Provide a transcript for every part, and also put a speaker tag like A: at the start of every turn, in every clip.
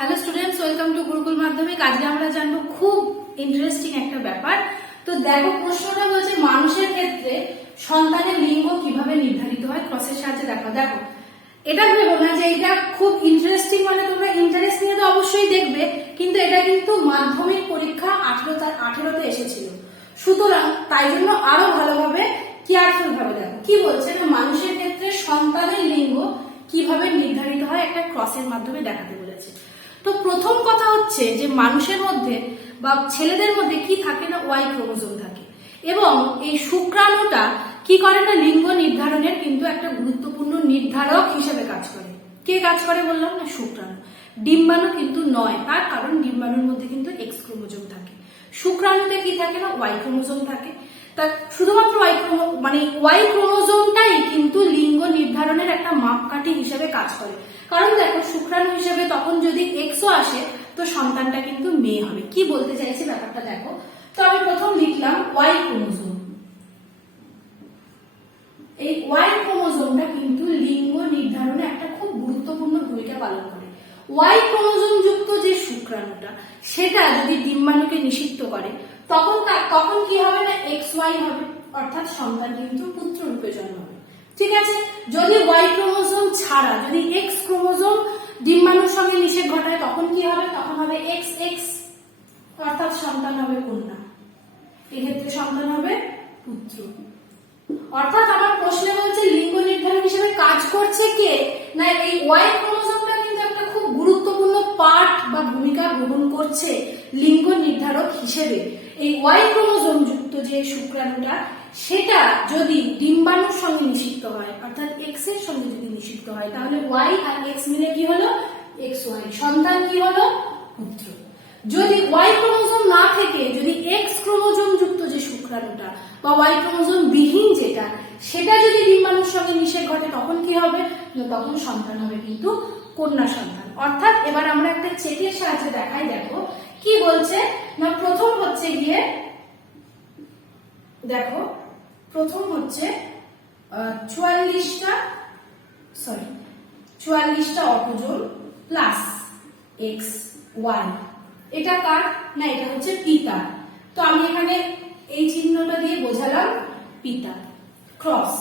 A: Hello students welcome to Gurukul Madhyamik আজকে আমরা জানব খুব ইন্টারেস্টিং একটা ব্যাপার। তো দেখো, প্রশ্নটা বলছে, মানুষের ক্ষেত্রে সন্তানের লিঙ্গ কীভাবে নির্ধারিত হয়? ক্রসের সাহায্যে দেখো দেখো। এটা ভেবো না যে এটা খুব ইন্টারেস্টিং মানে তোমরা ইন্টারেস্ট নিয়ে তো অবশ্যই দেখবে, কিন্তু এটা কিন্তু মাধ্যমিক পরীক্ষা আঠেরো আঠেরোতে এসেছিল। সুতরাং তাই জন্য আরও ভালোভাবে কেয়ারফুল ভাবে দেখো। কি বলছে না, মানুষের ক্ষেত্রে সন্তানের লিঙ্গ কীভাবে নির্ধারিত হয়? একটা ক্রসের মাধ্যমে দেখাতে বলেছে। তো প্রথম কথা হচ্ছে যে মানুষের মধ্যে বা ছেলেদের মধ্যে কি থাকে না ওয়াই ক্রোমোজোম থাকে। এবং এই শুক্রাণুটা কি করে না লিঙ্গ নির্ধারণের কিন্তু একটা গুরুত্বপূর্ণ নির্ধারক হিসেবে কাজ করে। কে কাজ করে বললাম না? শুক্রাণু। ডিম্বাণু কিন্তু নয়, তার কারণ ডিম্বাণুর মধ্যে কিন্তু এক্স ক্রোমোজোম থাকে। শুক্রাণুতে কি থাকে না? ওয়াই ক্রোমোজোম থাকে। তা শুধুমাত্র ওয়াই মানে ওয়াই ক্রোমোজোমটাই কিন্তু লিঙ্গ নির্ধারণের একটা মাপকাঠি হিসেবে কাজ করে। কারণ দেখো, শুক্রাণু হিসেবে তখন যদি এক্সও আসে, তো সন্তানটা কিন্তু মেয়ে হবে। কি বলতে চাইছি ব্যাপারটা দেখো? তো আমি প্রথম লিখলাম ওয়াই ক্রোমোজোম। এই ওয়াই ক্রোমোজোমটা কিন্তু লিঙ্গ নির্ধারণে একটা খুব গুরুত্বপূর্ণ ভূমিকা পালন করে। ওয়াই ক্রোমোজোম যুক্ত যে শুক্রাণুটা, সেটা যদি ডিম্বাণুকে নিষিদ্ধ করে, তখন তখন কি হবে না? এক্স ওয়াই হবে, অর্থাৎ সন্তান কিন্তু পুত্র রূপে জন্ম হবে ঠিক আছে? যদি ওয়াই ক্রোমোজোম ছাড়া, যদি এক্স ক্রোমোজোম ডিম্বাণুর সঙ্গে নিষেধ ঘটায়, তখন কি হবে? তখন হবে এক্স এক্স অর্থাৎ সন্তান হবে কন্যা। এক্ষেত্রে সন্তান হবে পুত্র। অর্থাৎ আমার প্রশ্নে বলছে, লিঙ্গ নির্ধারণ হিসেবে কাজ করছে কে? না, এই ওয়াই ক্রোমোজোমটা কিন্তু একটা খুব গুরুত্বপূর্ণ পার্ট বা ভূমিকা গ্রহণ করছে লিঙ্গ নির্ধারক হিসেবে। এই ওয়াই ক্রোমোজোম যুক্ত যে শুক্রাণুটা, সেটা যদি ডিম্বাণুর সঙ্গে নিষিদ্ধ হয়, অর্থাৎ এক্সের সঙ্গে যদি নিষিদ্ধ হয়, তাহলে ওয়াই আর এক্স মিলে কি হলো? এক্স ওয়াই সন্তান কি হলো? পুত্র যদি ওয়াই ক্রোমোজোম না থেকে যদি এক্স ক্রোমোজোম যুক্ত যে শুক্রাণুটা বা ওয়াই ক্রোমোজোম বিহীন যেটা, সেটা যদি ডিম্বাণুর সঙ্গে নিষেধ ঘটে, তখন কি হবে? তখন সন্তান হবে কিন্তু কন্যা সন্তান অর্থাৎ এবার আমরা একটা চেকের সাহায্যে দেখাই, দেখো। কি বলছে? না, প্রথম হচ্ছে গিয়ে দেখো, প্রথম হচ্ছে চুয়াল্লিশটা সরি চুয়াল্লিশটা অটোজোম প্লাস এক্স ওয়ান এটা কার? না, এটা হচ্ছে পিতা। তো আমি এখানে এই চিহ্নটা দিয়ে বোঝালাম পিতা। ক্রস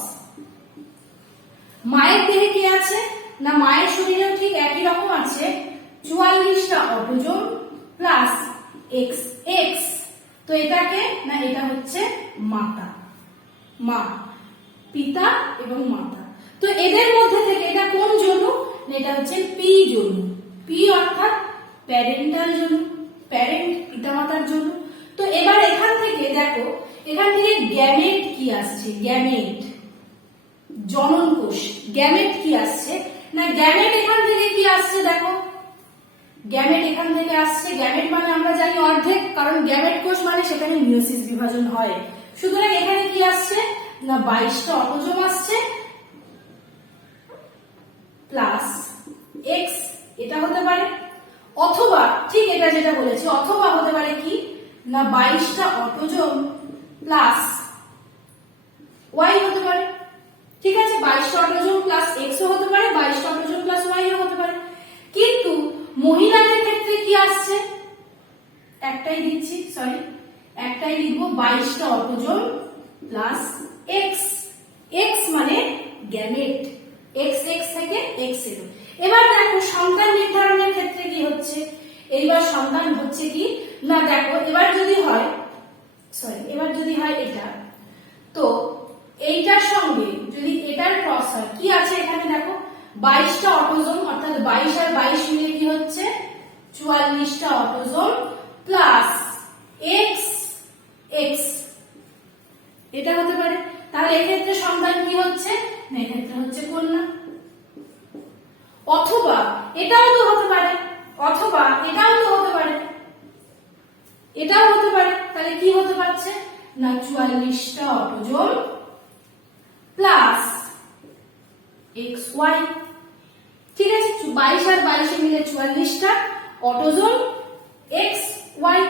A: মায়ের দেহে কি আছে? না, মায়ের শরীরেও ঠিক একই রকম আছে। চুয়াল্লিশটা অটোজোম প্লাস এক্স এক্স তো এটাকে না, এটা হচ্ছে মাতা। মা, পিতা এবং মাতা। তো এদের মধ্যে থেকে এটা কোন জনু এটা হচ্ছে পি জনু পি অর্থাৎ প্যারেন্টাল জনু প্যারেন্ট, পিতামাতার জন্য তো এবার এখান থেকে দেখো, এখান থেকে গ্যামেট কি আসছে? গ্যামেট জনন কোষ গ্যামেট কি আসছে? না, গ্যামেট এখান থেকে কি আসছে দেখো? গ্যামেট এখান থেকে আসছে। গ্যামেট মানে আমরা জানি অর্ধেক, কারণ গ্যামেট কোষ মানে সেখানে মিওসিস বিভাজন হয়। সুতরাং এখানে কি আসছে? না, বাইশটা অটোজোম আসছে প্লাস এক্স এটা হতে পারে। অথবা, ঠিক এটা যেটা বলেছি, অথবা হতে পারে কি? না, বাইশটা অটোজোম প্লাস ওয়াই হতে পারে। ঠিক আছে, বাইশটা অটোজোম প্লাস এক্সও হতে পারে, বাইশটা অটোজোম প্লাস ওয়াইও হতে পারে। কিন্তু ক্ষেত্রে কি আসছে? একটাই দিচ্ছি সরি একটাই লিখব বাইশটা অটোজোম প্লাস এক্স এক্স মানে গ্যামেট এক্স এক্স থেকে এক্স এলো। এবার দেখো সন্তান নির্ধারণের ক্ষেত্রে কি হচ্ছে? এইবার সন্তান হচ্ছে কি? না, দেখো, এবার যদি হয় সরি এবার যদি হয় এটা। তো এইটার সঙ্গে যদি এটার ক্রস হয়, কি আছে এখানে দেখো? বাইশটা অটোজোম অর্থাৎ বাইশ আর বাইশ মিলে কি হচ্ছে? চুয়াল্লিশটা অটোজোম প্লাস এক্স এক্স এটা হতে পারে। তাহলে এক্ষেত্রে সন্তান কি হচ্ছে? না এক্ষেত্রে হচ্ছে কন্যা। অথবা এটাও তো হতে পারে। অথবা এটাও তো হতে পারে। এটাও হতে পারে। তাহলে কি হতে পারছে? না, চুয়াল্লিশটা অটোজোম প্লাস এক্স ওয়াই ঠিক আছে? বাইশ আর বাইশে মিলে চুয়াল্লিশটা অটোজোম এক্স ওয়াই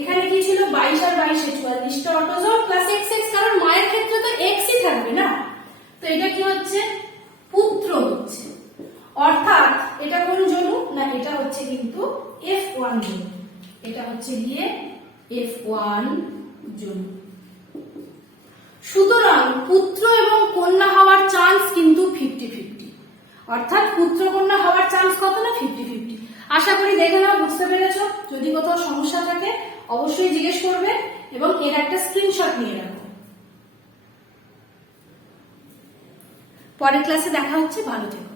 A: এখানে কি ছিল? বাইশ আর বাইশে চুয়াল্লিশটা অটোজোম প্লাস এক্স এক্স কারণ মায়ের ক্ষেত্রে তো এক্সই থাকবে না। তো এটা কি হচ্ছে? পুত্র হচ্ছে। অর্থাৎ এটা কোন জনু? না, এটা হচ্ছে কিন্তু এফ ওয়ান জনু। এটা হচ্ছে গিয়ে এফ ওয়ান জনু। সুতরাং পুত্র এবং কন্যা হওয়ার চান্স কিন্তু ফিফটি ফিফটি অর্থাৎ পুত্র কন্যা হওয়ার চান্স কত না? ফিফটি আশা করি দেখে নাও, বুঝতে পেরেছ? যদি কোথাও সমস্যা থাকে, অবশ্যই জিজ্ঞেস করবে এবং এর একটা স্ক্রিনশট নিয়ে রাখো পরের ক্লাসে দেখা হচ্ছে, ভালো থেকো।